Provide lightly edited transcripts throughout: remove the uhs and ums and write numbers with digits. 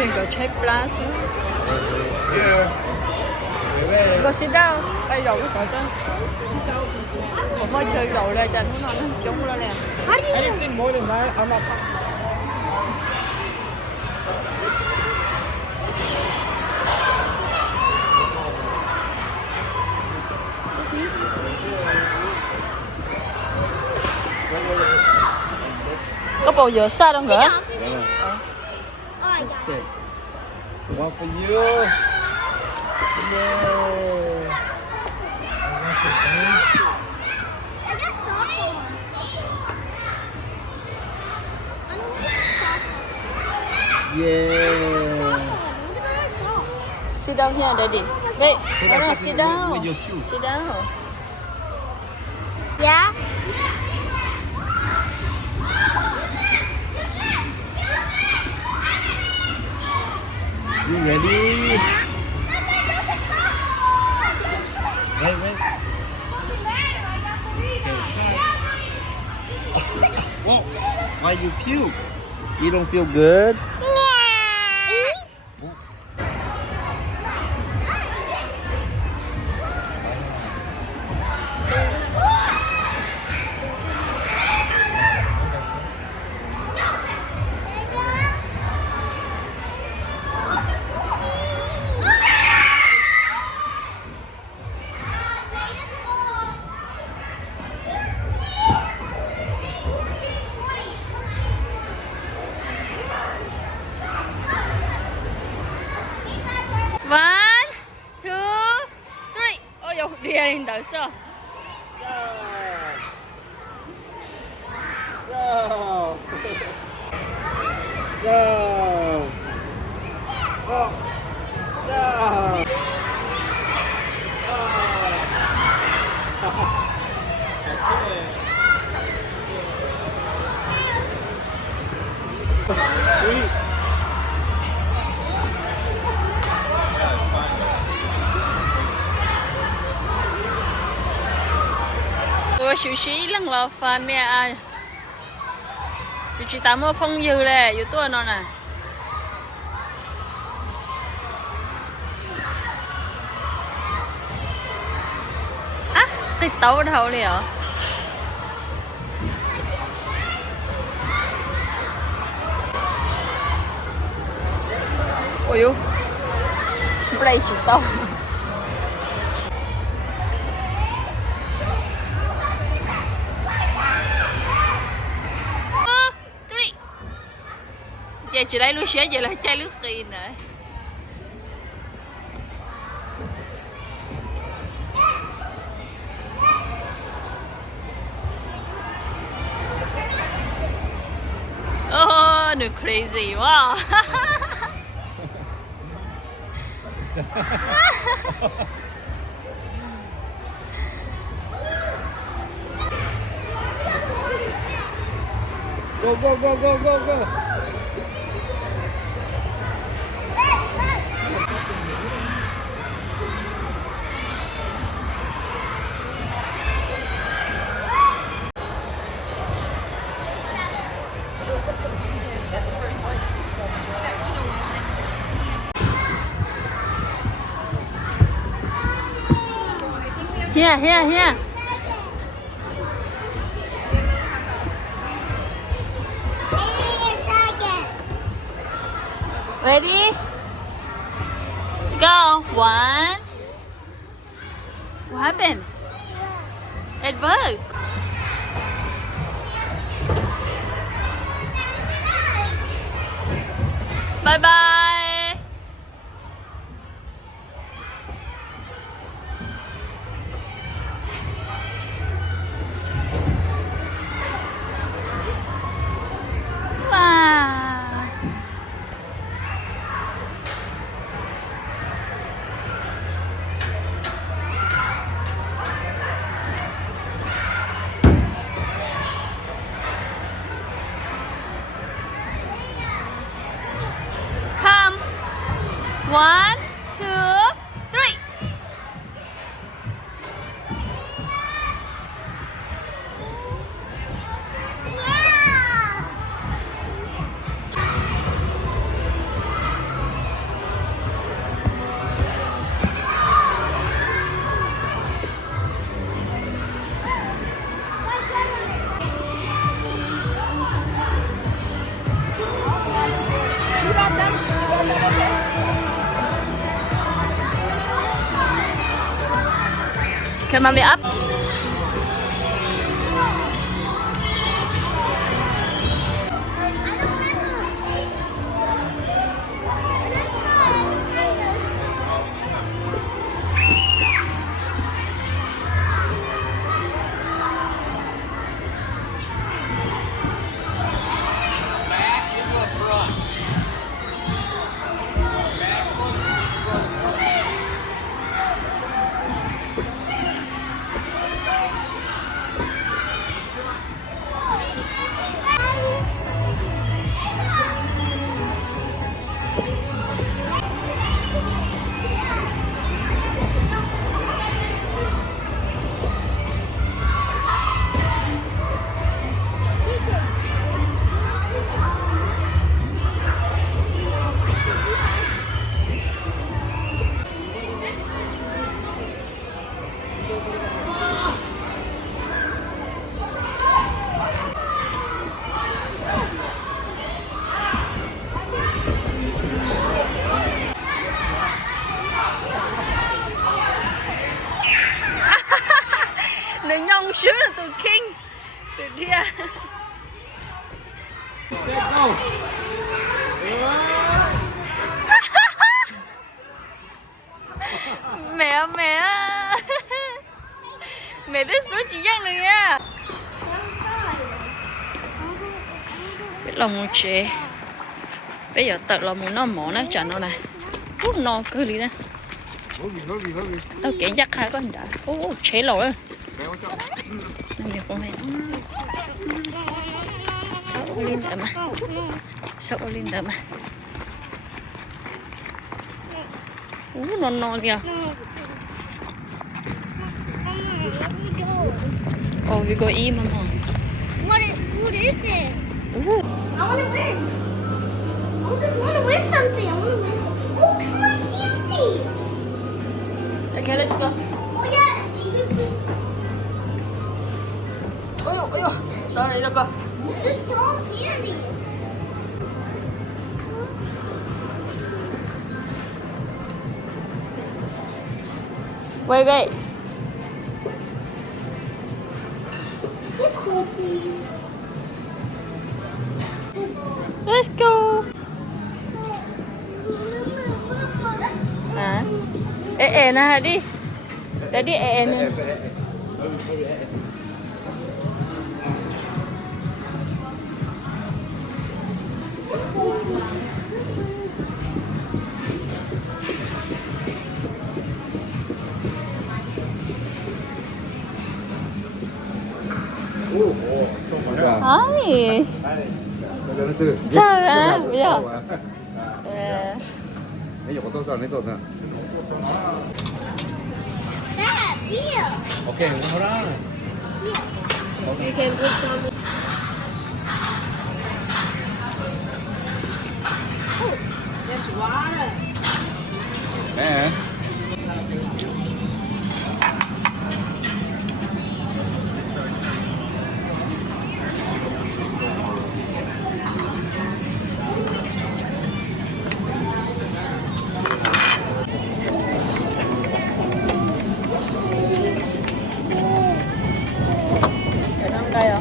Twinkle Shape Plus. Yeah. Go sit down. Bây giờ có tới. Mới chơi đồ ra cho nó chúng lên nè. Anything more than that, I'm not talking. Có bầu dừa xa đâu nữa. Okay. One for you. Yeah. Sit down here, Daddy. Wait, no, sit down. With your shoes. Sit down. Yeah. You ready? Wait. Whoa. Why you puke? You don't feel good? One, two, three. Ôi dồi, đi anh đợi sao? Go. Go. Go. Go. Three. Ủa xíu xí lần lò fan nè ai. Dù chị tắm ở phong dư nè, dù tôi nó nè. À, cái tàu đầu liền hả? Ôi dồi. Đây chỉ tàu. Giờ chị lấy nước xế, giờ là chai nước tiền nè. Oh, nó crazy quá. Go. Here. Ready? Go. One. What happened? It worked. Bye bye. Wow. Come. Can mommy up? Nó nhông xíu là tụi King. Tụi kia. Mẹ mẹ. Mẹ đứt số chị Giang rồi nha. Biết lòng một chế. Bây giờ tật là một nó mỏ nó chẳng nó này. Út no cơ đi nè. Tao kể chắc hai con đã. Ô chế lẩu rồi. Nằm việc con này. Sao ô lên đợi mà. Sao ô lên đợi mà. Non kìa. Oh, we go eat, Mama. What is it? Ooh. I want to win. I want to win something. I want to win. Oh, come on, candy. Okay, let's go. Oh, yeah. Ôi ôi, đó đây là con. Just tell candy. Wait, wait. Get cool, please. Let's go. Hả? Ê nè đi. Để đi nè. Ai. Chào ạ. Bây giờ. Mấy giờ có tôi nè. Dad, here. Okay, hold on. You can put some. There's water. Nè. Đây à?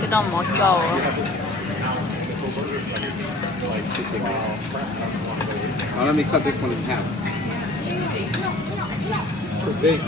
Cái đó mỏ trâu á. Now let me cut this one in half. Big.